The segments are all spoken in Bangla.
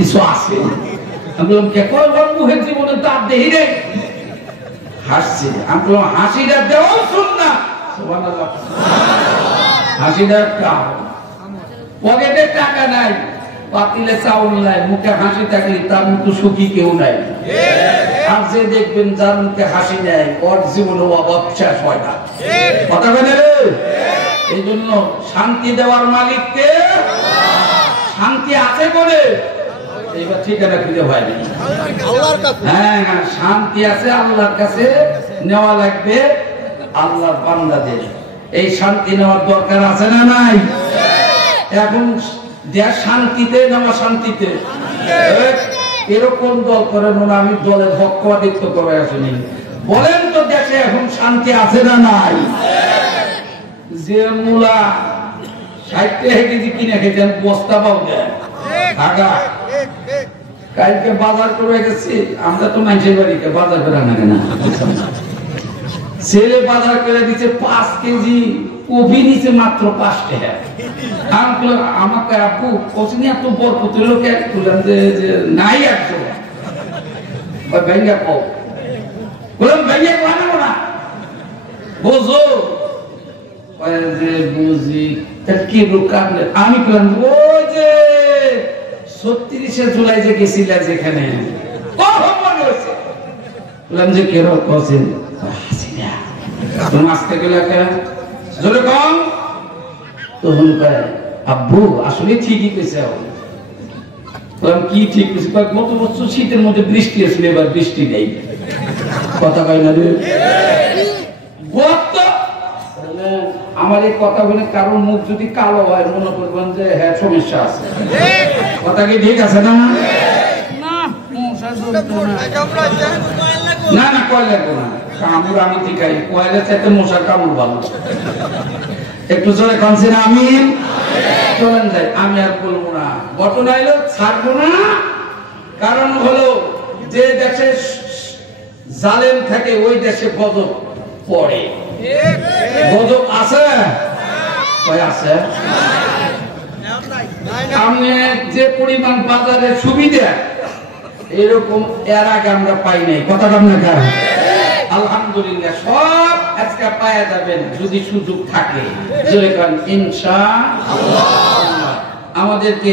কিছু আছে। আমি বললাম কে কয় মুখের জীবনে তার দেহি নেই, হাসছে। আমি বললাম হাসিটা দেওয়া সুন্নাত, সুবহানাল্লাহ। হাসিটা পকেটে টাকা নাই, পাতিলে চাউল নাই, মুখে হাসি থাকলে তার মতো সুখী কেউ নাই। আর যে দেখবেন যার মুখে হাসি নেয় ওর জীবনে অভাব শেষ হয় না। কথা বলে এই জন্য শান্তি দেওয়ার মালিককে, শান্তি আছে বলে এইবার ঠিকানা খুঁজে হয়নি। হ্যাঁ, শান্তি আছে আল্লাহর কাছে, নেওয়া লাগবে আল্লাহর বান্দাদের। এই শান্তি নেওয়ার দরকার আছে না নাই? এখন দেশ শান্তিতে নেওয়া শান্তিতে এরকম দল করেন না, আমি দলের পক্ষপাতিত্ব করে আসেনি। বলেন তো দেশে এখন শান্তি আছে না নাই? যে মূলা 60 টাকা কেজি কিনে খেতেন বস্তা পাও দেয় ঢাকা। কালকে বাজার করে গেছি, আমরা তো মানুষের বাড়িতে বাজার করে আনা কেনা, ছেলে বাজার করে দিচ্ছে 5 কেজি কপি নিচে মাত্র 5 টাকা। আমাকে আপু কচিনি এত বরকত লোক বললাম যে নাই একশো ব্যাঙ্গা পাও, বললাম ব্যাঙ্গা আনাবো না, বোঝো যে বুঝি কি লোক। আমি বললাম ওই যে 36শে জুলাই যে গেছিল যেখানে, মনে হয়েছে। বললাম যে কেরো কছেন আসতে গেলে জোরে কম তখন আব্বু আসলে ঠিকই পেয়েছে। বললাম কি ঠিক পেয়েছে? গত বছর শীতের মধ্যে বৃষ্টি আসলে এবার বৃষ্টি নেই। কথা কয় না রে আমার এই কথা বলে কারোর মুখ যদি কালো হয় মনে করবেন যে হ্যাঁ সমস্যা আছে। কথা কি ঠিক আছে না? না না কয় লাগবে না, কামড় আমি ঠিকাই, কয়লা চাইতে মশার কামড় ভালো। একটু জোরে কানছি না আমি? চলেন যাই, আমি আর বলবো না। ঘটনা এলো ছাড়বো না, কারণ হলো যে দেশে জালেম থাকে ওই দেশে গজব পড়ে। গজব আছে আছে। আমি যে পরিমাণ বাজারে সুবিধা এরকম এর আগে আমরা পাই নাই। কথা কামনা কার আলহামদুলিল্লাহ সব আজকে পাওয়া যাবেন যদি সুযোগ থাকে। ইনশাআল্লাহ আমাদেরকে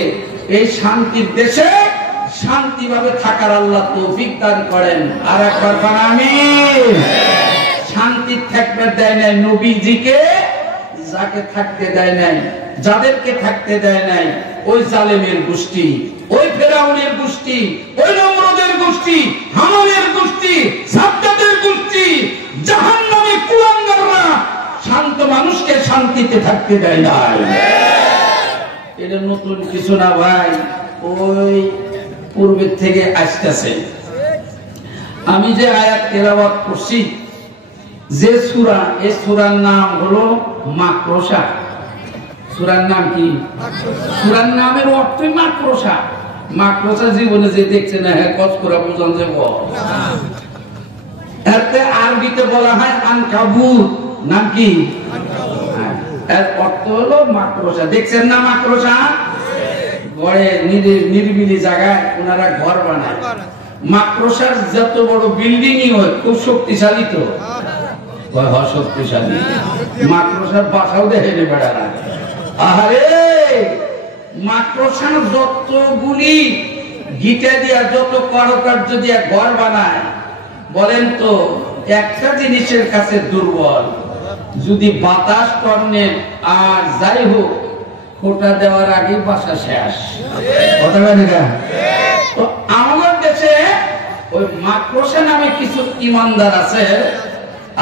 এই শান্তির দেশে শান্তিভাবে থাকার আল্লাহ তৌফিক দান করেন। আর একবার আমিন। শান্তি থাকতে দেয় নাই নবীজিকে, যাকে থাকতে দেয় নাই, যাদেরকে থাকতে দেয় নাই ওই জালেমের গোষ্ঠী, ওই ফেরাউনের গোষ্ঠী, ওই নমরুদের গোষ্ঠী, হামানের গোষ্ঠী, সাদ্দাতের গোষ্ঠী, জাহান্নামে কুলাঙ্গাররা শান্ত মানুষকে শান্তিতে থাকতে দেয় নাই। এটা নতুন কিছু না ভাই, ওই পূর্বের থেকে আসতেছে। আমি যে আয়াত তেলাওয়াত করছি, যে সূরা, এই সূরার নাম হলো মাকরসা। সূরার নাম কি? সূরার নামের অর্থই মাকরসা। মাকরসা জীবনে যে দেখছে না হ্যাঁ কচ করে বুঝান যাব। এতে আরবিতে বলা হয় আনকাবুত। নাম কি? এর অর্থ হলো মাকরসা। দেখছেন না মাকরসা? ঘরে নিরিবিলি জায়গায় ওনারা ঘর বানায়। মাকরসার যত বড় বিল্ডিংই হয় খুব শক্তিশালী, তো শক্তিশালী মাকড়সার বাসাও দেখে নে বেড়ারা। আরে মাকড়সার যতগুলি গিটা দিয়া যত কারুকার্য দিয়া ঘর বানায়, বলেন তো একটা জিনিসের কাছে দুর্বল, যদি বাতাস টর্নে আর যাই হোক খোটা দেওয়ার আগে বাসা শেষ। কথা বলে না? তো আমাদের দেশে ওই মাকড়সা নামে কিছু ইমানদার আছে।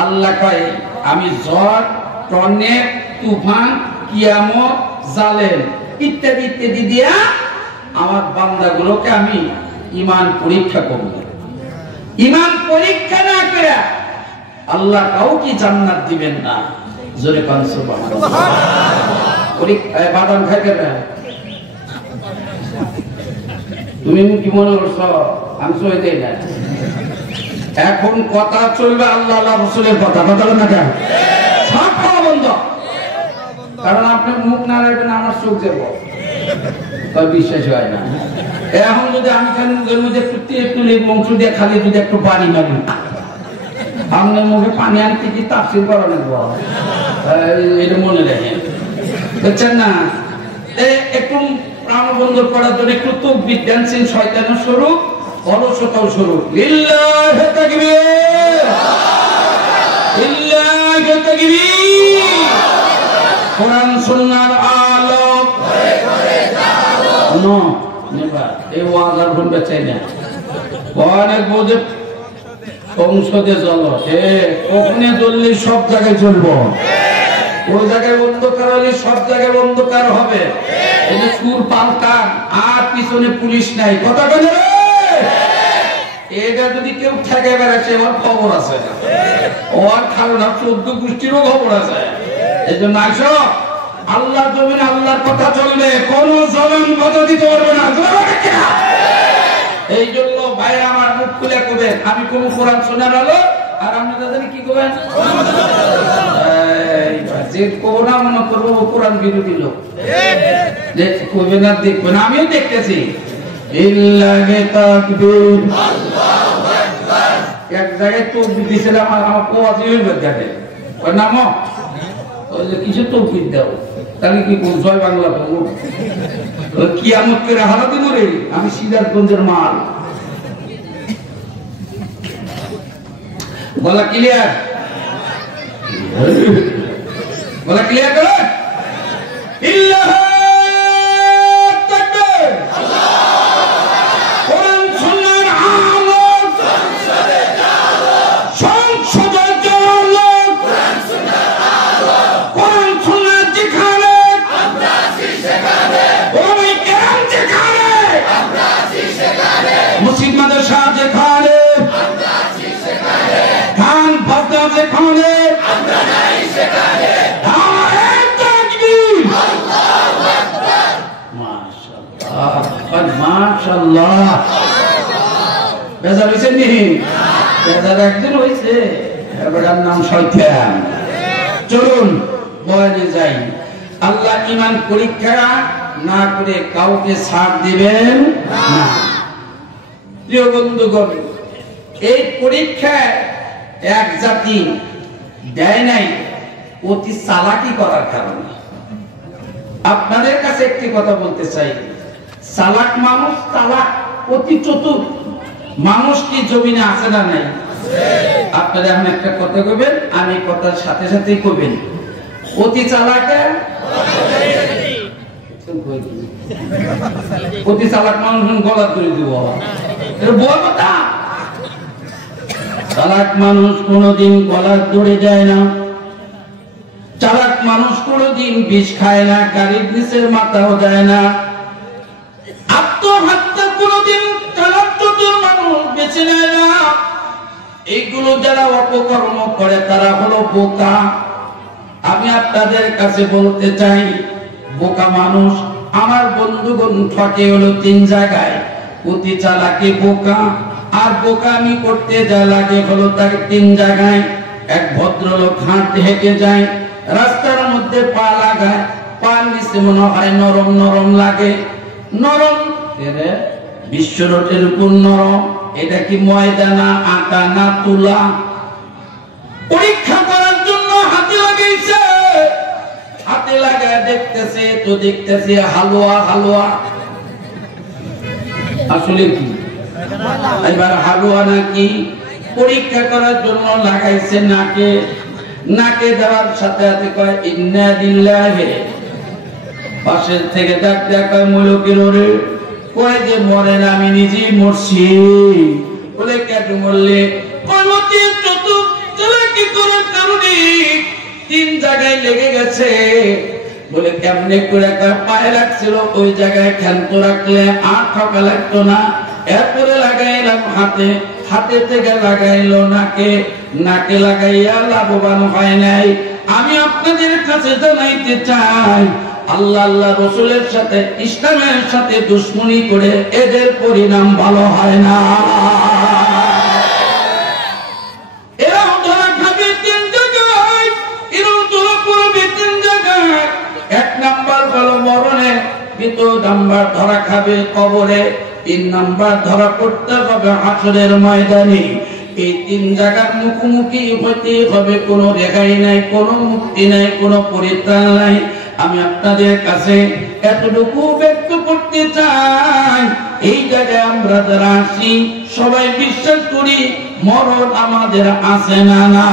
আল্লাহ কয় আমি ঝড়, টর্নেড, তুফান, কিয়ামত, জালেম ইত্যাদি ইত্যাদি দিয়া আমার বান্দাগুলোকে আমি ঈমান পরীক্ষা করব। ঈমান পরীক্ষা না করে আল্লাহ কাউকে জান্নাত দিবেন না। জোরে কোন সুবহানাল্লাহ। পরীক্ষা বাদাম খাইতে না তুমি কি মনে করছো আমি সই দেই না? এখন কথা চলবে আল্লাহ আল্লাহ রাসূলের কথা। কথা বলেন না কেন? সব খাওয়া বন্ধ। কারণ আপনি মুখ না রাখবেন আমার চোখ যাব, তাই বিশ্বাস হয় না। এখন যদি আমি খালি মুখের মধ্যে একটু মাংস দিয়ে খালি যদি একটু পানি মারি, আপনার মুখে পানি আনতে কি তাফসীর করা লাগবে, এটা মনে রাখেন, বুঝছেন না? একটু প্রাণবন্ধ করার জন্য একটু তাকবীর দেন, শয়তানের স্বরূপ, অলসতার স্বরূপ। লিল্লাহি তাকবীর, লিল্লাহি তাকবীর। কোরআন সুন্নাহর আলো নো নেবা এই ওয়াজার বলতে চাই না। অনেক বোঝে সংসদে চলো, ওখানে চললে সব জায়গায় চলবো, ওই জায়গায় অন্ধকার হলে সব জায়গায় অন্ধকার হবে। এই যে সুর পাল্টান আর পিছনে পুলিশ নাই, কথা বলে এটা যদি কেউ ঠেকে বেড়াচ্ছে ওর খবর আছে, ওর খারাপ 14 গোষ্ঠীরও খবর আছে। এই জন্য আসো আল্লাহ জমিনে আল্লাহর কথা চলবে, কোন জলম কথা দিতে পারবে না। এই জন্য ভাই আমার মুখ খুলে কবেন, আমি কোন কোরআন শোনার আলো আর আপনাদের কি করবেন, যে কোরআন মনে করবো কোরআন বিরোধী লোক কবে না, দেখবে না। আমিও দেখতেছি এক জায়গায় তো দিয়েছিলাম আমার দেখে নাম কিছু তৌফিক দাও, তাহলে কি কোন জয় বাংলা পাবো, কিয়ামত করে হারাতে মরে আমি সিরাজগঞ্জের মাল। বলা ক্লিয়ার, বলা ক্লিয়ার করে চলুন বয়ানে যাই। আল্লাহ ঈমান পরীক্ষা না করে কাউকে ছাড় দিবেন না। প্রিয় বন্ধুগণ, এই পরীক্ষা এক জাতি দেয় নাই অতি চালাকি করার কারণে। আপনাদের কাছে একটি কথা বলতে চাই, চালাক মানুষ, চালাক অতি চতুর মানুষ কি জমিনে আছে না নাই? আপনারা এখন একটা কথা কইবেন, আমি কথার সাথে সাথেই কইবেন, অতি চালাকে অতি চালাক মানুষ গলা ধরে দিব, বল কথা। চালাক মানুষ কোনদিন গলা ধরে যায় না, চালাক মানুষ কোনদিন বিষ খায় না, গাড়ির নিচের মাথাও যায় না, আত্মহত্যা কোনদিন চালাক চতুর মানুষ বেছে নেয় না। এইগুলো যারা অপকর্ম করে তারা হলো বোকা। আমি আপনাদের কাছে বলতে চাই, বোকা মানুষ আমার বন্ধুগণ ঠকে হলো 3 জায়গায়, অতি চালাকি বোকা, আর বোকামি করতে যা লাগে হলো তার 3 জায়গায়। এক ভদ্রলোক হাঁটতে হেঁটে যায়, রাস্তার মধ্যে পা লাগায়, পা নিচে মনে হয় নরম নরম লাগে, নরম বিশ্ব রোডের উপর নরম, এটা কি ময়দা না আটা না তুলা? পরীক্ষা করার জন্য হাতে লাগাইছে, হাতে লাগায় দেখতেছে তো দেখতেছে হালুয়া, হালুয়া আসলে কি এবার হালুয়া নাকি? পরীক্ষা করার জন্য লাগাইছে নাকে, নাকে দেওয়ার সাথে সাথে কয় ইন্না লিল্লাহি, পাশের থেকে ডাক দেয়া কয় মুলুকের ওরে, কয় যে মরে না, আমি নিজেই মরছি। বলে কেন মরলে? কয়মতি চতুর চালাকি করার কারণে 3 জায়গায় লেগে গেছে। বলে কেমনে করে? পায়ে লাগছিল, ওই জায়গায় ক্ষান্ত রাখলে আর ঠকা লাগতো না। এরপরে লাগাইলাম হাতে, হাতে থেকে লাগাইলো নাকে, নাকে লাগাইয়া লাভবান হয় নাই। আমি আপনাদের কাছে জানাইতে চাই, আল্লাহ আল্লাহ রসুলের সাথে, ইসলামের সাথে দুশ্মনী করে এদের পরিণাম ভালো হয় না। এরাও ধরা খাবে 3 জায়গায়, এরাও ধরা পড়বে 3 জায়গায়। 1 নাম্বার হলো মরণে, 2 নাম্বার ধরা খাবে কবরে, তিন নাম্বার ধরা পড়তে হবে হাসরের ময়দানে। এই তিন জায়গার মুখোমুখি হতে হবে, কোনো রেহাই নাই, কোনো মুক্তি নাই, কোনো পরিত্রাণ নাই। আমি আপনাদের কাছে এতটুকু ব্যক্ত করতে চাই, এই জায়গায় আমরা যারা আসি সবাই বিশ্বাস করি মরণ আমাদের আছে না না,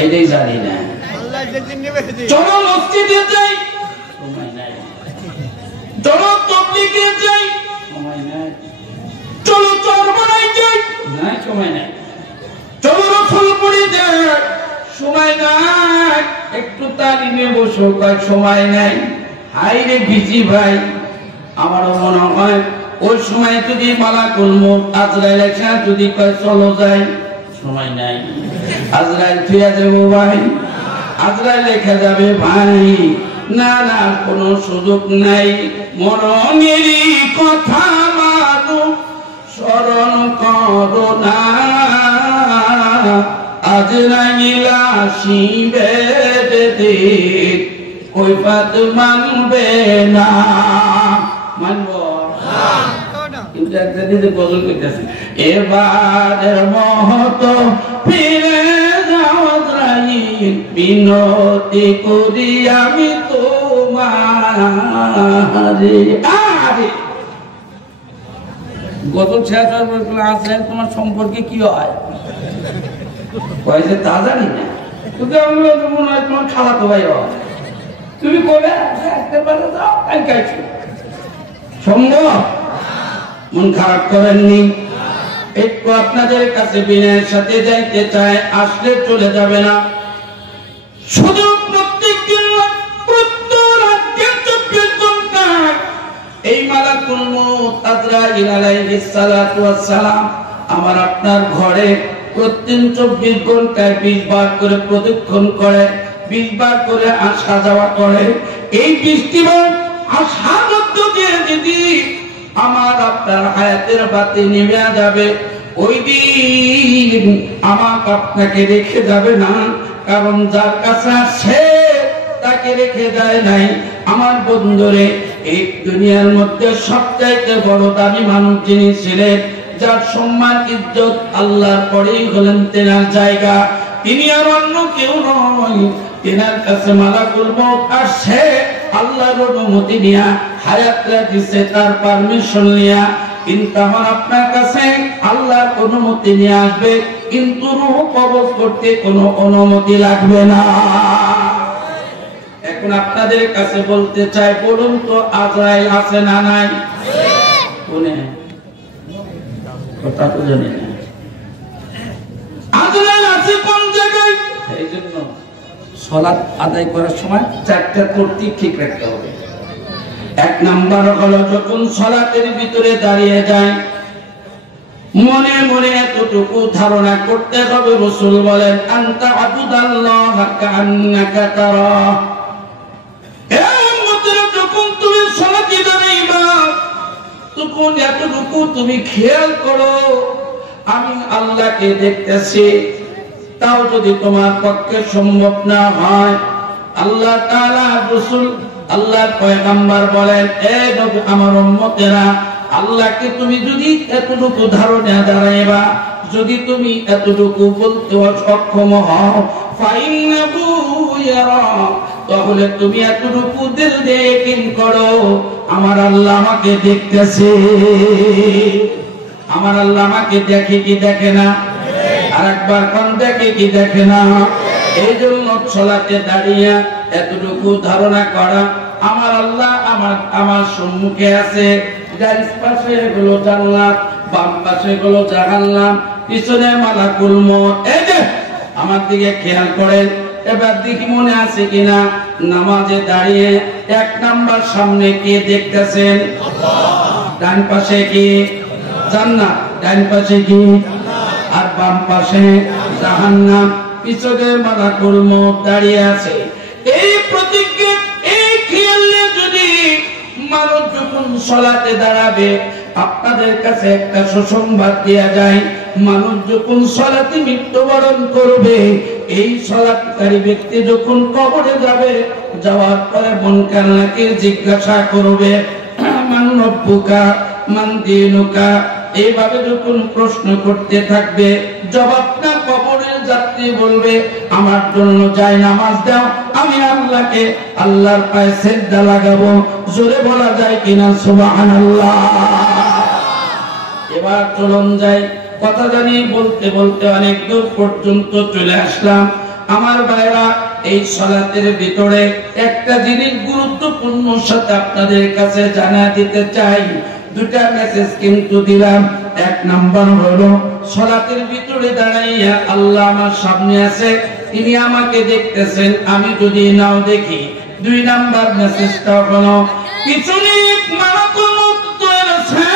এইটাই জানি না। চলো মসজিদে যাই, সময় নাই। চলো তাবলীগে যাই, সময় নাই। চলো চরমনায় যাই, না সময় নাই। চলো রসুলপুরে যাই, সময় নাই। একটু তালিমে বসো, কয় সময় নাই। হাই রে বিজি ভাই, আমারও মনে হয় ওই সময় যদি মালাকুল মউত আজরাইল এসে যদি কয় চলো যাই, সময় নাই। আজরাইল ফিরে যাবো ভাই, আজরাইল লেখা যাবে ভাই, না না কোনো সুযোগ নাই। মরণেরই কথা মানুষ স্মরণ করো না, আজরাইল আসিবে যেদিন কৈফিয়ত মানবে না। মানবো কিন্তু একদিন গজল করতেছে, এবারের মতো ফিরে যাও আজরাইল, বিনতি করি আমি তোমারে। আরে গজল শেষ হওয়ার পর আজরাইল তোমার সম্পর্কে কি হয় তা জানি না, কিন্তু আমরা মনে হয় তোমার খালাতো ভাই হয়। তুমি কবে আসতে পারো যাও, সম্ভব? মন খারাপ করেননি, একটু আপনাদের কাছে বিনয়ের সাথে যাইতে চায়, আসলে চলে যাবে না। শুধু প্রত্যেক দিন এই মালাকুল মউত আজরাইল আলাইহিস সালাতু ওয়াস সালাম আমার আপনার ঘরে প্রত্যেক 24 ঘন্টায় 20 বার করে প্রদক্ষিণ করে, 20 বার করে আসা যাওয়া করে। এই 20টি বার আসার মধ্য দিয়ে যদি আমার আপনার হায়াতের বাতি নিভে যাবে, ওই দিন আমাকে আপনাকে রেখে যাবে না, কারণ যার কাছে আসে তাকে রেখে যায় নাই। আমার বন্ধুরে, এই দুনিয়ার মধ্যে সবচাইতে বড় দামি মানুষ যিনি ছিলেন, যার সম্মান ইজ্জত আল্লাহর পরেই হলেন তেনার জায়গা, তিনি আর অন্য কেউ নয়। তেনার কাছে মালাকুল মউত আসে আল্লাহর অনুমতি নিয়া, হায়াতটা দিছে তার পারমিশন নিয়া, কিন্তু আমার আপনার কাছে আল্লাহর অনুমতি নিয়ে আসবে, কিন্তু রূহ কবজ করতে কোনো অনুমতি লাগবে না। এখন আপনাদের কাছে বলতে চাই, বলুন তো আজরাইল আছে না নাই? কোনে কথা তো জানি না, আজরাইল আছে কোন জায়গায়? এই জন্য সালাত আদায় করার সময় 4টা তরতিব ঠিক রাখতে হবে। 1 নাম্বার হলো যখন সালাতের ভিতরে দাঁড়িয়ে যায়, মনে মনে এতটুকু ধারণা করতে হবে, রাসূল বলেন আনতা আবুদাল্লাহ কাআন্নাকা তারা। এই উম্মতের যখন তুমি সালাতে দাঁড়াইবা, তখন এতটুকু তুমি খেয়াল করো, আমি আল্লাহকে দেখতেছি। তাও যদি তোমার পক্ষে সম্ভব না হয়, আল্লাহ তাআলা রাসূল আল্লাহর পয়গম্বর বলেন, এ নবী আমার উম্মতেরা, আল্লাহকে তুমি যদি এতটুকু ধারণা দাঁড়াইবা, যদি তুমি এতটুকু বলতে সক্ষম হও, ফাইন্নাহু ইয়ারা, তাহলে তুমি এতটুকু দিল দিয়ে ইয়াকিন করো, আমার আল্লাহ আমাকে দেখতেছে। আমার আল্লাহ আমাকে দেখে কি দেখে না? আরেকবার কোন দেখে কি দেখে না? এই জন্য সালাতে দাঁড়িয়ে এতটুকু ধারণা করা, আমার আল্লাহ আমার সম্মুখে আছে, ডান পাশে হলো জান্নাত, বাম পাশে হলো জাহান্নাম, পিছনে মালাকুল মউত। এই যে আমার দিকে খেয়াল করেন, এবার দেখি মনে আছে কিনা, নামাজে দাঁড়িয়ে 1 নাম্বার সামনে কে দেখতেছেন? আল্লাহ। ডান পাশে কি? জান্নাত। ডান পাশে কি? আর বাম পাশে জাহান্নাম, পিছনে মালাকুল মউত দাঁড়িয়ে আছে। এই প্রতিজ্ঞা, এই খেয়ালে যদি মানুষ যখন সালাতে দাঁড়াবে, আপনাদের কাছে একটা সুসংবাদ দেয়া যায়, মানুষ যখন সালাতে মৃত্যুবরণ করবে, এই সালাতকারী ব্যক্তি যখন কবরে যাবে, যাওয়ার পরে মুনকার নাকির জিজ্ঞাসা করবে মান রব্বুকা মান দীনুকা, এইভাবে যখন প্রশ্ন করতে থাকবে, জবাবটা কবরের যাত্রী বলবে আমার জন্য যায় নামাজ দাও, আমি আল্লাহকে আল্লাহর পায়ে সিজদা লাগাবো। জোরে বলা যায় কিনা সুবহানাল্লাহ। এবার চলুন যাই, কথা জানি বলতে বলতে অনেক দূর পর্যন্ত চলে আসলাম। আমার ভাইরা, এই সালাতের ভিতরে একটা জিনিস গুরুত্বপূর্ণ সাথে আপনাদের কাছে জানা দিতে চাই। দুটা মেসেজ কিন্তু দিলাম। এক নাম্বার হলো সালাতের ভিতরে দাঁড়াইয়া আল্লাহ আমার সামনে আছে, তিনি আমাকে দেখতেছেন, আমি যদি নাও দেখি। দুই নাম্বার মেসেজটা হলো পিছনে মালাকুল মউত আছে,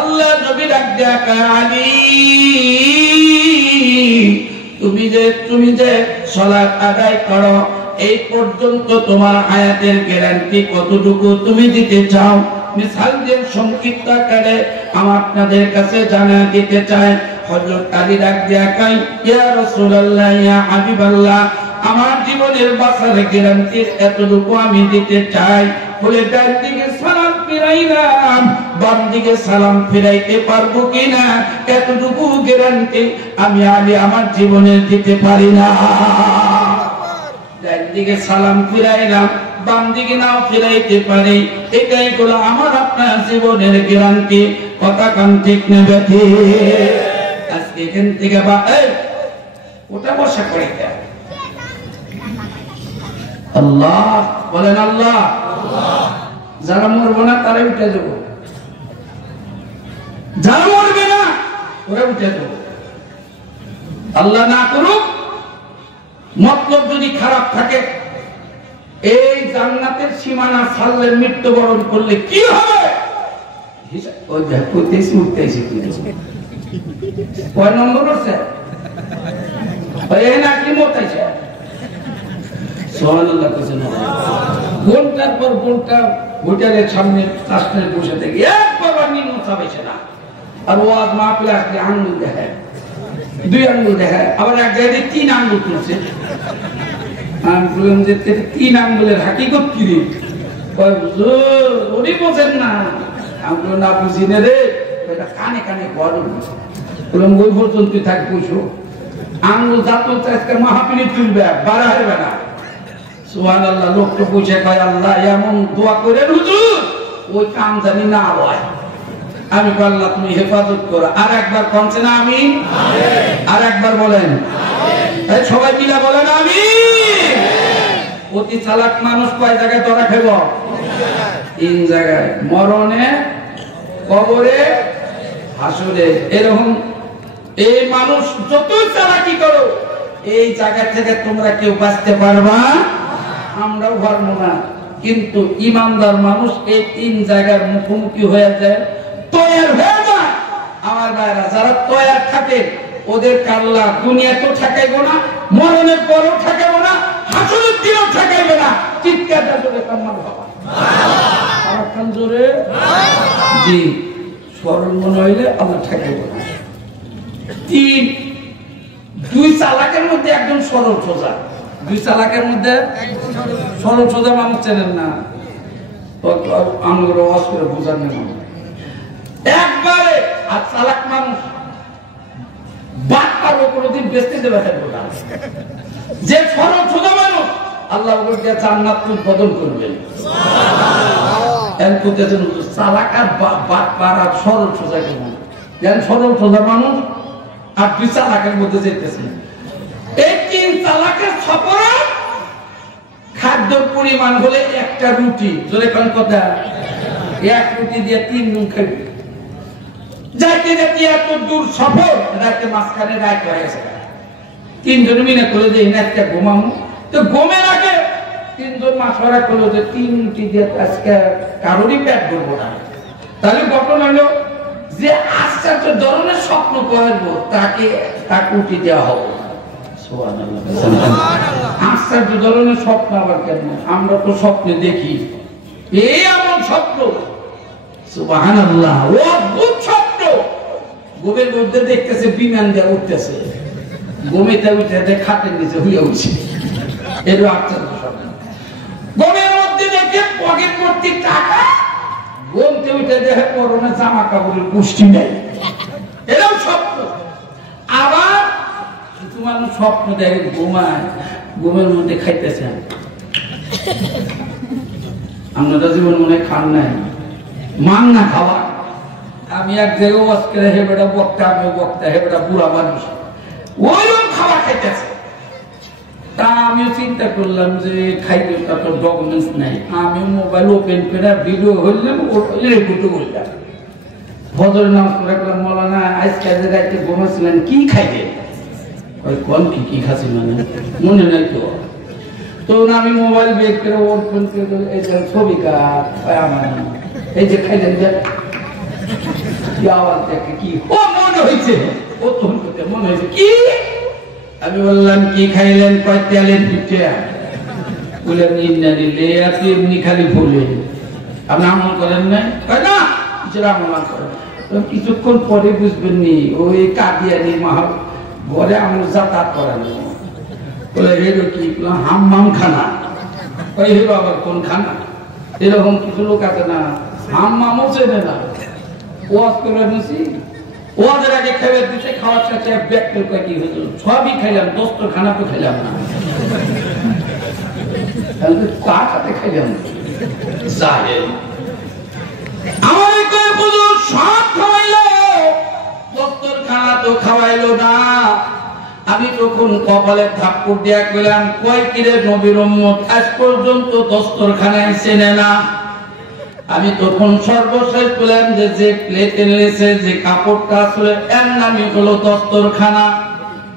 আল্লাহ নবী ডাক দেয়া আলী, তুমি যে সালাত আদায় করো, এই পর্যন্ত তোমার হায়াতের গ্যারান্টি কতটুকু তুমি দিতে চাও? মিসাল দিয়ে সংক্ষিপ্ত আকারে আমি আপনাদের কাছে জানা দিতে চাই। হযরত আলী ডাক দেয়া কয়, ইয়া রাসূলুল্লাহ, ইয়া হাবিবাল্লাহ, আমার জীবনের বাঁচার গ্যারান্টির এতটুকু আমি দিতে চাই। বলে ডান দিকে সালাম ফিরাইলাম, বাম দিকে সালাম ফিরাইতে পারবো কিনা এতটুকু গ্যারান্টি আমি আলী আমার জীবনের দিতে পারি না। ডান দিকে সালাম ফিরাইলাম, বাম দিকে নাও ফিরাইতে পারি, এটাই হলো আমার আপনার জীবনের গ্যারান্টি। কথা কান ঠিক নেবে ঠিক? আজকে এখান থেকে ওটা বসা করে দেয় আল্লাহ বলেন, আল্লাহ যারা মরবো না তারা উঠে যাব, যারা মরবে না ওরা উঠে যাব। আল্লাহ না করুক, মতলব যদি খারাপ থাকে, এই জান্নাতের সীমানা ছাড়লে, মৃত্যুবরণ করলে কি হবে? কয় নম্বর হচ্ছে নাকি মতাইছে? ঘন্টার পর ঘন্টা হোটেলের সামনে রাস্তায় বসে থেকে একবার নিম্ন চাপাইছে না। আর ও আজ মাহফিল আসলে আঙ্গুল দেখায়, দুই আঙ্গুল দেখায়, আবার এক জায়গায় 3 আঙ্গুল তুলছে। আমি বললাম যে 3 আঙ্গুলের হাকিকত কি রে? উনি বোঝেন না। আমি বললাম না, বুঝি না রে, এটা কানে কানে বড়। বললাম ওই পর্যন্ত থাক, বুঝো আঙ্গুল যা তুলতে আজকে মাহফিলে তুলবে, বাড়া হবে না। সুবহানাল্লাহ। লোক তো বুঝে কয় আল্লাহ এমন দোয়া করেন হুজুর ওই কাম জানি না হয়। আমি কই আল্লাহ তুমি হেফাজত করো। আর একবার কমছে না আমিন? আর একবার বলেন, সবাই মিলে বলেন আমিন। অতি চালাক মানুষ কয় জায়গায় ধরা খাইব? 3 জায়গায়, মরণে, কবরে, হাসরে। এরকম এই মানুষ যতই চালাকি করো, এই জায়গা থেকে তোমরা কেউ বাঁচতে পারবা, আমরাও পারবো না। কিন্তু ইমানদার মানুষ এই 3 জায়গার মুখোমুখি হয়ে যায়, তৈয়ার হয়ে যায়। আমার ভাইরা, যারা তৈয়ার থাকে ওদের আল্লাহ দুনিয়াতেও ঠেকাইবো না, মরণের পরও ঠেকাইবো না, হাসরের দিনও ঠেকাইবে না। চিৎকারটা জোরে কান্না বাবা আমার জোরে জি স্মরণ মনে হইলে আল্লাহ ঠেকাইবো না। 2 চালাকের মধ্যে একজন সরল সোজা, 2 চালাকের মধ্যে সরল সোজা মানুষ চেনেন না, আমরা ওয়াজ করে বোঝার নেই একবারে। আর চালাক মানুষ বাটপার কোনোদিন বেচতে দেবে না। যে সরল সোজা মানুষ আল্লাহ জান্নাত উদ্বোধন করবেন। চালাক আর বাটপার আর সরল সোজা কেমন? সরল সোজা মানুষ আর 2 চালাকের মধ্যে যেতেছে। এই 3 চালাকের সফরে খাদ্যর পরিমাণ হলে একটা রুটি, ধরে কোন কথা, 1 রুটি দিয়ে 3 নুন খাবি। যাইতে যাইতে এত দূর সফর, রাতে মাঝখানে রাত হয়ে গেছে। 3 জন মিলে করে যে একটা ঘুমামো, তো ঘুমের আগে 3 জন মাসওয়ারা করলো যে 3 রুটি দিয়ে আজকে কারোরই পেট ভরবো না। তাহলে ঘটনা হলো যে আশ্চর্য ধরনের স্বপ্ন করবো, তাকে রুটি দেওয়া হবে। আশ্চর্য ধরনের স্বপ্ন আবার কেন? আমরা তো স্বপ্নে দেখি এই এমন স্বপ্ন, সুবহানাল্লাহ, অদ্ভুত স্বপ্ন। ঘুমের মধ্যে দেখতেছে বিমান দিয়ে উঠতেছে, ঘুমিতে উঠে খাটের নিচে হইয়া উঠছে এরও আশ্চর্য সব ঘুমের মধ্যে দেখে পকেট ভর্তি টাকা ঘুমতে উঠে দেখে পরনে জামা কাপড়ের পুষ্টি নেই এরকম স্বপ্ন আবার কিছু মানুষ স্বপ্ন দেখে ঘুমায় ঘুমের মধ্যে খাইতেছেন আপনারা জীবন মনে খান নাই মান না খাওয়া আমি এক জায়গায় ওয়াজ করে হে বেটা বক্তা আমি বক্তা হে বেটা বুড়া মানুষ ওইরকম খাবার খাইতেছে তা আমিও চিন্তা করলাম যে খাইতে তো ডকুমেন্টস নাই আমি মোবাইল ওপেন করে ভিডিও হইলাম রেকর্ড করলাম ফজর নামাজ পড়ে গেলাম মৌলানা আজকে রাতে ঘুমাচ্ছিলেন কি খাইতে ওই কোন কি খাচ্ছি মানে মনে নাই তো তো আমি মোবাইল বের করে ওপেন করে এই যে ছবি কাট আমার এই যে খাইলেন যে আওয়াজ দেখে কি ও মনে হয়েছে ও তখন মনে হয়েছে কি আমি বললাম কি খাইলেন কয় তেলের পিঠা বলে নিন্দা দিলে আপনি এমনি খালি বলে আপনি আমল করেন নাই না কিছুটা আমল করেন কিছুক্ষণ পরে বুঝবেন নি ওই কাদিয়ানি মাহা ঘরে আমল যাতায়াত করেন বলে হেরো কি হাম্মাম খানা ওই হেরো আবার কোন খানা এরকম কিছু লোক আছে না হাম্মামও চেনে না ওয়াজ করে নিছি ওয়াজের আগে খাইয়ে দিতে খাওয়ার সাথে ব্যাকটেল কয় কি হইল সবই খাইলাম দোস্তর খানা তো খাইলাম না তাহলে কার সাথে খাইলাম জাহেল আমার কয় হুজুর সব খাওয়াইলো দোস্তর খানা তো খাওয়াইলো না আমি তখন কপালে থাপ্পড় দিয়া কইলাম কয় কিরে নবীর উম্মত আজ পর্যন্ত দোস্তর খানায় চেনে না আমি তখন সর্বশেষ বললাম যে প্লেটে নিয়েছে যে কাপড়টা আসলে এর নামই হলো দস্তরখানা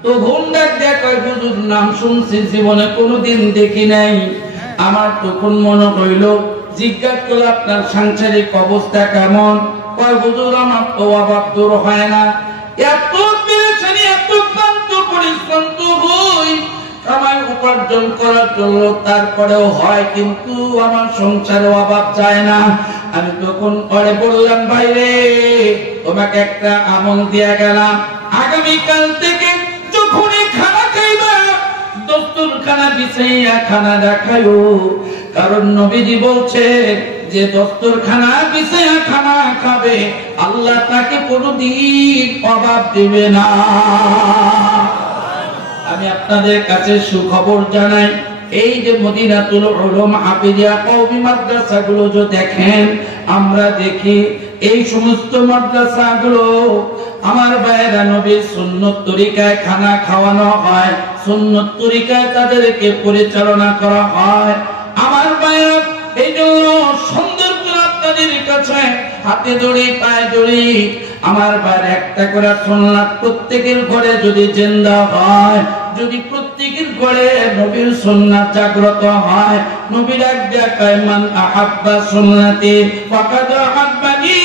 তো ঘুমডাক দেখ হুজুর নাম শুনছি জীবনে কোনোদিন দেখি নাই আমার তখন মনে হইল জিজ্ঞাসা করলে আপনার সাংসারিক অবস্থা কেমন কয় হুজুর আমার তো অভাব দূর হয় না এত পেরেছেন এত ক্লান্ত পরিশ্রম তো হই কামাই উপার্জন করার জন্য তারপরেও হয় কিন্তু আমার সংসারে অভাব যায় না আমি তখন পরে বললাম ভাই রে তোমাকে একটা আমল দিয়া গেলাম আগামীকাল থেকে যখনই খানা খাইবা দস্তরখানা বিছাইয়া খানা রাখাইও কারণ নবীজি বলছে যে দস্তরখানা বিছাইয়া খানা খাবে আল্লাহ তাকে কোনোদিন অভাব দেবে না আমি আপনাদের কাছে সুখবর জানাই এই যে মদিনাতুল উলুম হাফিজিয়া কওমি মাদ্রাসাগুলো যে দেখেন আমরা দেখি এই সমস্ত মাদ্রাসাগুলো আমার ভাইয়েরা নবীর সুন্নত তরিকায় খানা খাওয়ানো হয় সুন্নত তরিকায় তাদেরকে পরিচালনা করা হয় আমার ভাইয়েরা এই জন্য সুন্দর করে আপনাদের কাছে হাতে ধরি পায়ে ধরি আমার ভাইয়ের একটা করে সুন্নাত প্রত্যেকের ঘরে যদি জিন্দা হয় যদি প্রত্যেকের ঘরে নবীর সুন্নাত জাগ্রত হয় নবীর আজ্ঞা কয় মান আহাব্বা সুন্নতি ফাকাদ আহাব্বানি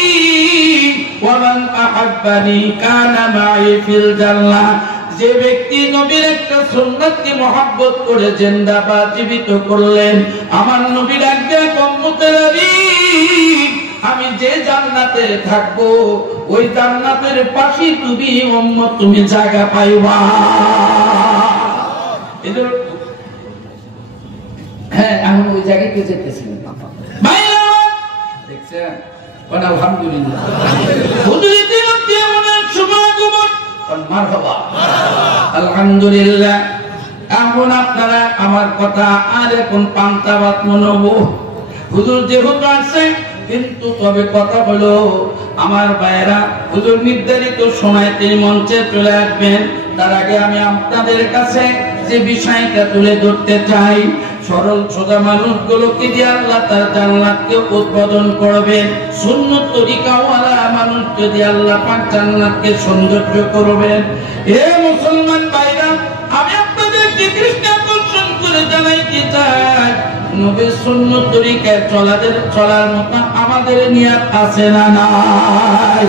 ওয়া মান আহাব্বানি কানা মাই ফিল জান্নাহ যে ব্যক্তি নবীর একটা সুন্নাতকে মহব্বত করে জিন্দাবাদ জীবিত করলেন আমার নবীর আজ্ঞা উম্মতের আলী আমি যে জান্নাতে থাকবো ওই জান্নাতের পাশে তুমি উম্মত তুমি জায়গা পাইবা হ্যাঁ আমি ওই জায়গায় কে যেতেছি ভাইরা দেখছেন কোন আলহামদুলিল্লাহ হুজুরি দিনতে অনেক সমাগম মারহাবা আলহামদুলিল্লাহ এখন আপনারা আমার কথা আর এখন পান্তাবাদ মনোবো হুজুর যেহেতু আছে কিন্তু তবে কথা হলো আমার ভাইয়েরা হুজুর নির্ধারিত সময় তিনি মঞ্চে চলে আসবেন তার আগে আমি আপনাদের কাছে যে বিষয়টা তুলে ধরতে চাই সরল সোজা মানুষগুলোকে দিয়ে আল্লাহ তার জান্নাতকে উদ্বোধন করবেন সুন্নত তরিকাওয়ালা মানুষকে দিয়ে আল্লাহ পাক জান্নাতকে সৌন্দর্য করবেন হে মুসলমান ভাইরা আমি আপনাদেরকে দৃষ্টি আকর্ষণ করে জানাইতে চাই নবীর সুন্নত তরিকায় চলার মতো আমাদের নিয়ত আছে না নাই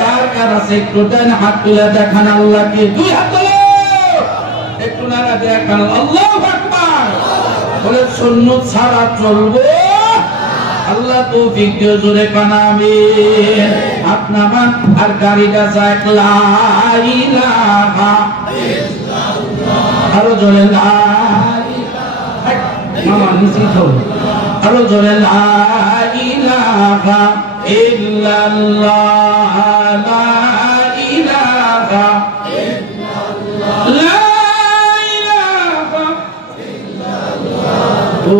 কার কার আছে একটু দেন হাত তুলে দেখান আল্লাহকে দুই হাত তুলে একটু নাড়া দেখান আল্লাহু আকবার বলে সুন্নত ছাড়া চলবে আল্লাহ তৌফিক দিয়ে জোরে কানামিন হাত নামান আর গাড়িটা যায় লা ইলাহা ইল্লাল্লাহ আরো জোরে লা মামা নিচে খাও আরো জোরে লা ইলাহা ইল্লাল্লাহ লা ইলাহা ইল্লাল্লাহ লা ইলাহা ইল্লাল্লাহ ও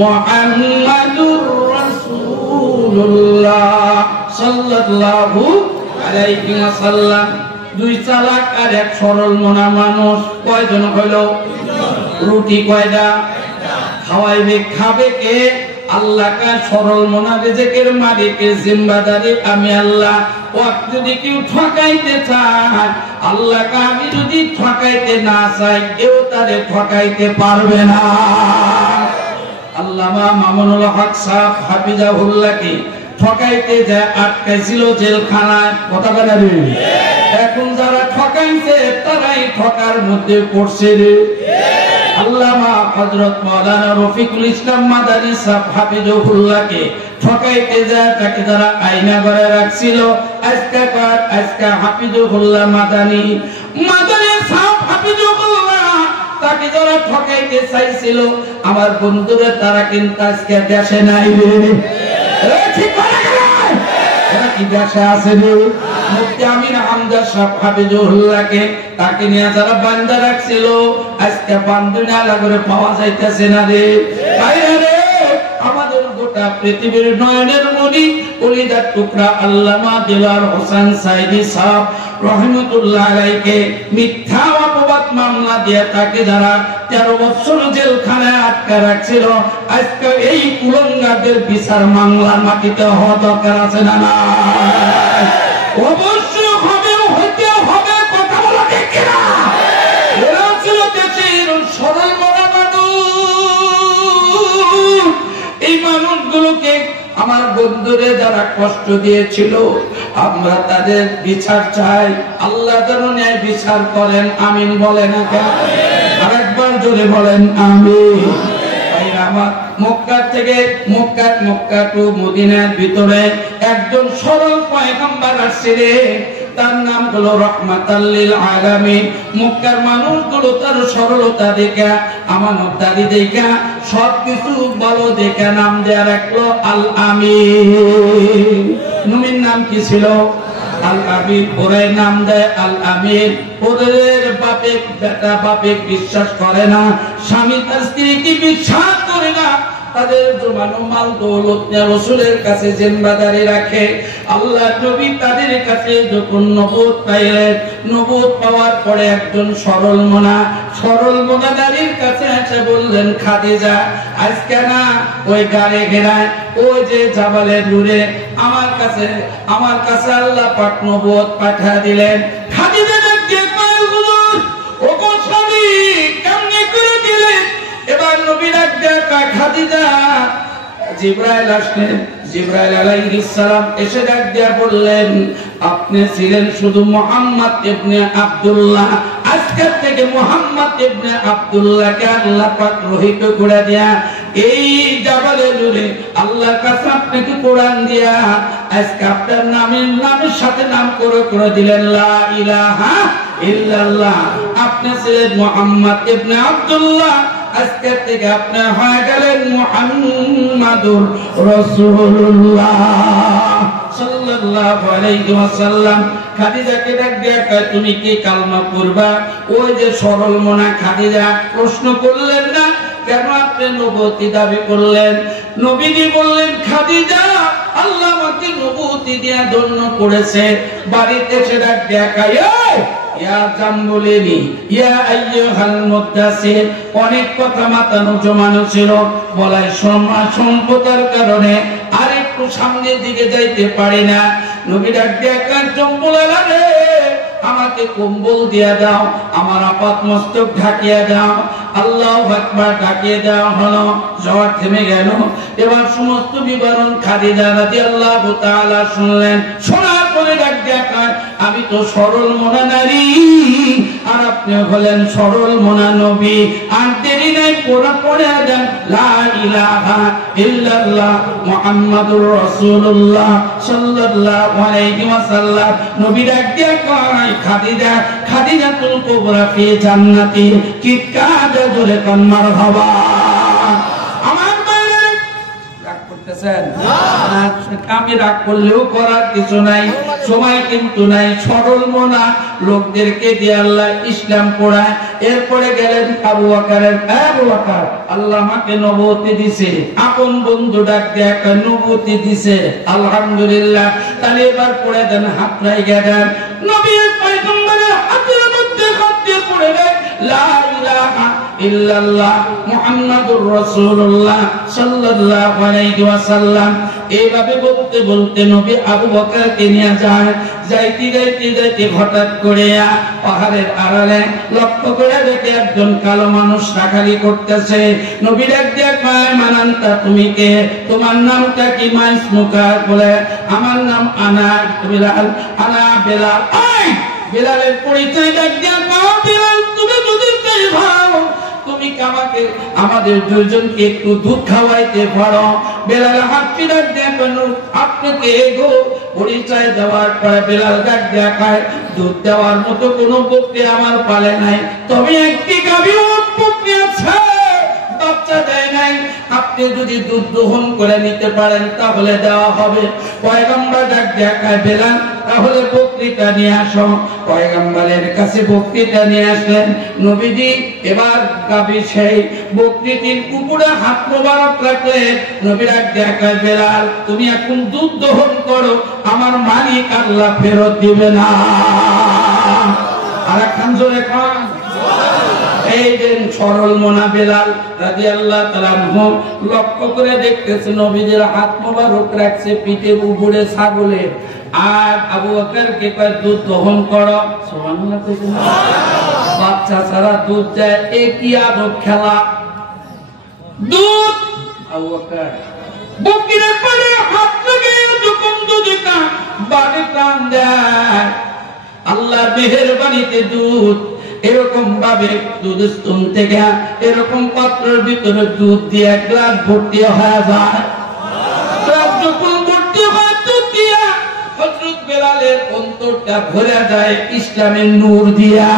মুহাম্মাদুর রাসূলুল্লাহ সাল্লাল্লাহু আলাইহি ওয়াসাল্লাম। দুই চালাক আর এক সরল মনা মানুষ কয়জন হইল? রুটি কয়টা খাওয়াইবে? খাবে কে? আল্লাহ। কা সরল মনা রিজিকের মালিকের জিম্মাদারি আমি আল্লাহ। ওয়াক্ত যদি কেউ ঠকাইতে চায় আল্লাহ কা আমি যদি ঠকাইতে না চাই কেউ তারে ঠকাইতে পারবে না। আল্লামা মামুনুল হক সাহেব হাফিজাহুল্লাহকে ঠকাইতে যায় আটকাইছিল জেলখানায়। কথা বলে রে, এখন যারা ঠকাইছে তারাই ঠকার মধ্যে পড়ছে রে। আল্লামা হযরত মাওলানা রফিকুল ইসলাম মাদানী সাহেব হাফিজাহুল্লাহকে ঠকাইতে যায় তাকে যারা আয়না ঘরে রাখছিল আজকে হাফিজাহুল্লাহ মাদানী সাহেব হাফিজাহুল্লাহ তাকে যারা ঠকাইতে চাইছিল আমার বন্ধুরা তারা কিন্তু আজকে দেশে নাই রে। ঠিক করে গেলেন এরা কি দেশে আছে রে? মুফতি আমিন হামজা সাহেব হাফিজাহুল্লাহকে তাকে নিয়ে যারা বান্দা রাখছিল আজকে বান্দুনা লাগরে পাওয়া যাইতেছে না রে। বাইরে রে আমাদের গোটা পৃথিবীর নয়নের মণি কলিজার টুকরা আল্লামা দিলওয়ার হোসেন সাইদি সাহেব রহমাতুল্লাহ আলাইহিকে মিথ্যা অপবাদ মামলা দিয়ে তাকে যারা 13 বছর জেলখানায় আটকে রাখছিল আজকে এই কুলঙ্গারদের বিচার মামলার মাটিতে হওয়া দরকার আছে না? না, অবশ্যই হবে, হতে হবে। কথা বলা ঠিক কিনা? এরা ছিল দেশের সরল মনা মানুষ। এই মানুষগুলোকে আমার বন্ধুরে যারা কষ্ট দিয়েছিল আমরা তাদের বিচার চাই। আল্লাহ যেন ন্যায় বিচার করেন। আমিন বলেন। আরেকবার জোরে বলেন আমিন। আমার মক্কা থেকে মক্কা টু মদিনার ভিতরে একজন সরল পয়গম্বর আসছিলেন। তার নাম হলো রাহমাতাল লিল আলামিন। মক্কার মানুষগুলো তার সরলতা দেখা আমানতদারি দেখা সবকিছু ভালো দেখা নাম দেয়া রাখলো আল আমিন। নবীর নাম কি ছিল? আল আমিন। ওরে নাম দেয় আল আমিন। ওদের বাপে বেটা বাপে বিশ্বাস করে না, স্বামী তার স্ত্রীকে বিশ্বাস করে না, তাদের জমানো মাল দৌলত রাসূলের কাছে জিম্মাদারি রাখে। আল্লাহ নবী তাদের কাছে যখন নবুয়ত পাইলেন, নবুয়ত পাওয়ার পরে একজন সরল মোনাদারির কাছে এসে বললেন খাদিজা আজকে না ওই গাড়ি ঘেরায় ওই যে জাবালের নূরে আমার কাছে আল্লাহ পাক নবুয়ত পাঠিয়ে দিলেন। খাদিজা দেখে কয় হুজুর ওগো স্বামী কেমনে করে দিলেন? এবার নবী ডাকতে কয় খাদিজা জিবরাইল আসলেন। জিবরাইল আলাইহিস সালাম এসে ডাক দিয়া বললেন আপনি ছিলেন শুধু মুহাম্মদ ইবনে আব্দুল্লাহ, আজকে থেকে মুহাম্মদ ইবনে আব্দুল্লাহকে আল্লাহ পাক রহিত করে দিয়া এই জাবালে নূরে আল্লাহর কাছে আপনাকে কোরআন দিয়া আজকে আপনার নামের সাথে নাম করে দিলেন লা ইলাহা ইল্লাল্লাহ। আপনি ছিলেন মুহাম্মদ ইবনে আব্দুল্লাহ, আজকে থেকে আপনি হয়ে গেলেন মুহাম্মাদুর রাসূলুল্লাহ সাল্লাল্লাহু আলাইহি ওয়াসাল্লাম। খাদিজাকে ডাক দিয়া কয় তুমি কি কালমা পড়বা? ওই যে সরল মনা খাদিজা প্রশ্ন করলেন না কেন আপনি নবুয়তি দাবি করলেন? নবীজি বললেন খাদিজা আল্লাহ আমাকে নবুয়তি দিয়া ধন্য করেছে। বাড়িতে এসে ডাক দিয়া কয় ইয়া জাম্বুলিনি ইয়া আইয়ুহাল মুদ্দাসির। অনেক কথা মাতানো জমানো ছিল, বলাই সম্পদার কারণে আর একটু সামনের দিকে যাইতে পারি না। নবী ডাক দিয়া কয় জম্বুলালা রে আমাকে কম্বল দিয়া দাও, আমার আপাত মস্তক ঢাকিয়া দাও। আল্লাহু আকবার ঢাকিয়ে দেওয়া হলো, জ্বর থেমে গেল। এবার সমস্ত বিবরণ খাদিজা রাদিয়াল্লাহু তাআলা শুনলেন। শোনার বলে ডাক দেখায়, আমি তো সরল মনা নারী আর আপনি হলেন সরল মনা নবী। আর দেরি নাই, পুরা পড়ে দেন লা ইলাহা ইল্লাল্লাহ মুহাম্মাদুর রাসূলুল্লাহ সাল্লাল্লাহু আলাইহি ওয়াসাল্লাম। নবী ডাক দেখায়, খাদিজা খাদিজাতুল কুবরা ফি জান্নাতি, চিৎকার জোরে কোন মারহাবা। আমার বাইরে রাগ করতেছেন না? আমি রাগ করলেও করার কিছু নাই, সময় কিন্তু নাই। সরল মনা লোকদেরকে দিয়ে আল্লাহ ইসলাম পড়ায়। এরপরে গেলেন আবু বকরের, আবু বকর আল্লাহ আমাকে নবুয়ত দিয়েছে, আপন বন্ধু ডাক দিয়ে নবুয়ত দিয়েছে, আলহামদুলিল্লাহ। তাহলে এবার পড়ে দেন, হাত রাইগা দেন, নবীর পয়গম্বরের হাতের মধ্যে হাত দিয়ে পড়ে দেন লা ইলাহা ইল্লাল্লাহ মুহাম্মাদুর রাসূলুল্লাহ সাল্লাল্লাহু আলাইহি ওয়াসাল্লাম। এইভাবে বলতে বলতে নবী আবু বকরকে নিয়ে যায়। যাইতে যাইতে যাইতে হঠাৎ করে পাহাড়ের আড়ালে লক্ষ্য করে দেখে একজন কালো মানুষ রাখালি করতেছে। নবী ডাক দিয়ে কয়, মানান্তা, তুমি কে? তোমার নামটা কি? মাইসমুকা, বলে আমার নাম আনা বিলাল, আনা বেলাল। বেলালের পরিচয় ডাক দিয়ে কয়, বেলাল তুমি যদি চাই ভাও তুমি আমাকে আমাদের দুজনকে একটু দুধ খাওয়াইতে পারো। বেলাল হাত পিরাত দেখেন, আপনাকে গো পরিচয় দেওয়ার পরে বেলাল ডাক দেখায়, দুধ দেওয়ার মতো কোনো বকরি আমার পালে নাই, তবে একটি গাভী বকরি আছে, বাচ্চা দেয় নাই। আপনি যদি দুধ দহন করে নিতে পারেন তাহলে দেওয়া হবে। পয়গম্বর ডাক দেখায়, বেলাল তাহলে বকরিটা নিয়ে আসো। পয়গম্বরের কাছে বকরিটা নিয়ে আসলেন নবীজি। এবার গাভী সেই বকরিটির উপরে হাত মোবারক রাখলেন। নবী ডাক দেখায়, বেলাল তুমি এখন দুধ দহন করো, আমার মালিক আল্লাহ ফেরত দিবে না। আর একখান জোরে কন। এই দিন সরল মনা বেলাল রাদিয়াল্লাহু তাআলা আনহু লক্ষ্য করে দেখতেছে নবীজির হাত মোবারক রাখছে পিঠের উপরে ছাগলের। আর আবু বকরকে কয়, দুধ দহন করো। সুবহানাল্লাহ। বাচ্চা ছাড়া দুধ দেয়, এ কি আদব খেলা? দুধ আবু বকর বকরির পরে হাত থেকে যখন দুধটা বাড়ি টান দেয়, আল্লাহ মেহেরবানিতে দুধ এরকম ভাবে দুধ স্তন থেকে এরকম পাত্রের ভিতরে দুধ দিয়ে গ্লাস ভর্তি হয়ে যায়। গ্লাস যখন ভর্তি হয় দুধ দিয়া, হযরত বেলালের অন্তরটা ভরে যায় ইসলামের নূর দিয়া।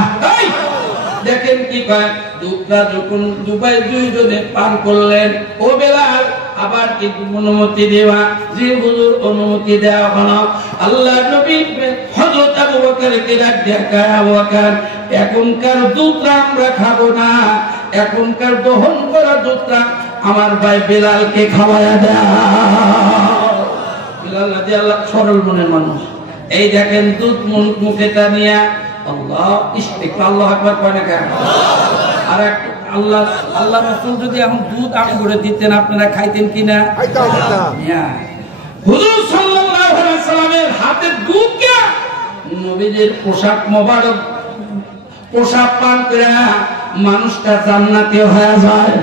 দেখেন কি কয়, দুধটা যখন দুবাই দুইজনে পান করলেন, ও বেলাল আবার কি অনুমতি দেওয়া? যে হুজুর অনুমতি দেওয়া হলো। আল্লাহ নবী হযরত আবু বকরকে ডাক দেখায়, আবু বকর এখনকার দুধটা আমরা খাবো না, এখনকার দহন করা দুধটা আমার ভাই বেলালকে খাওয়ায়া দাও। বেলাল রাদিয়াল্লাহু সরল মনের মানুষ। এই দেখেন দুধ মুখে টানিয়া আল্লাহ ইস্তিগফার, আল্লাহু আকবার কয় না কেন? আর আল্লাহ আল্লাহ রাসূল যদি এখন দুধ আম করে দিতেন আপনারা খাইতেন কিনা? খাইতাম না। হুজুর সাল্লাল্লাহু আলাইহি ওয়াসাল্লামের হাতে দুধ কে নবীদের পোশাক মোবারক, পোশাক পান করে মানুষটা জান্নাতি হয়ে যায়।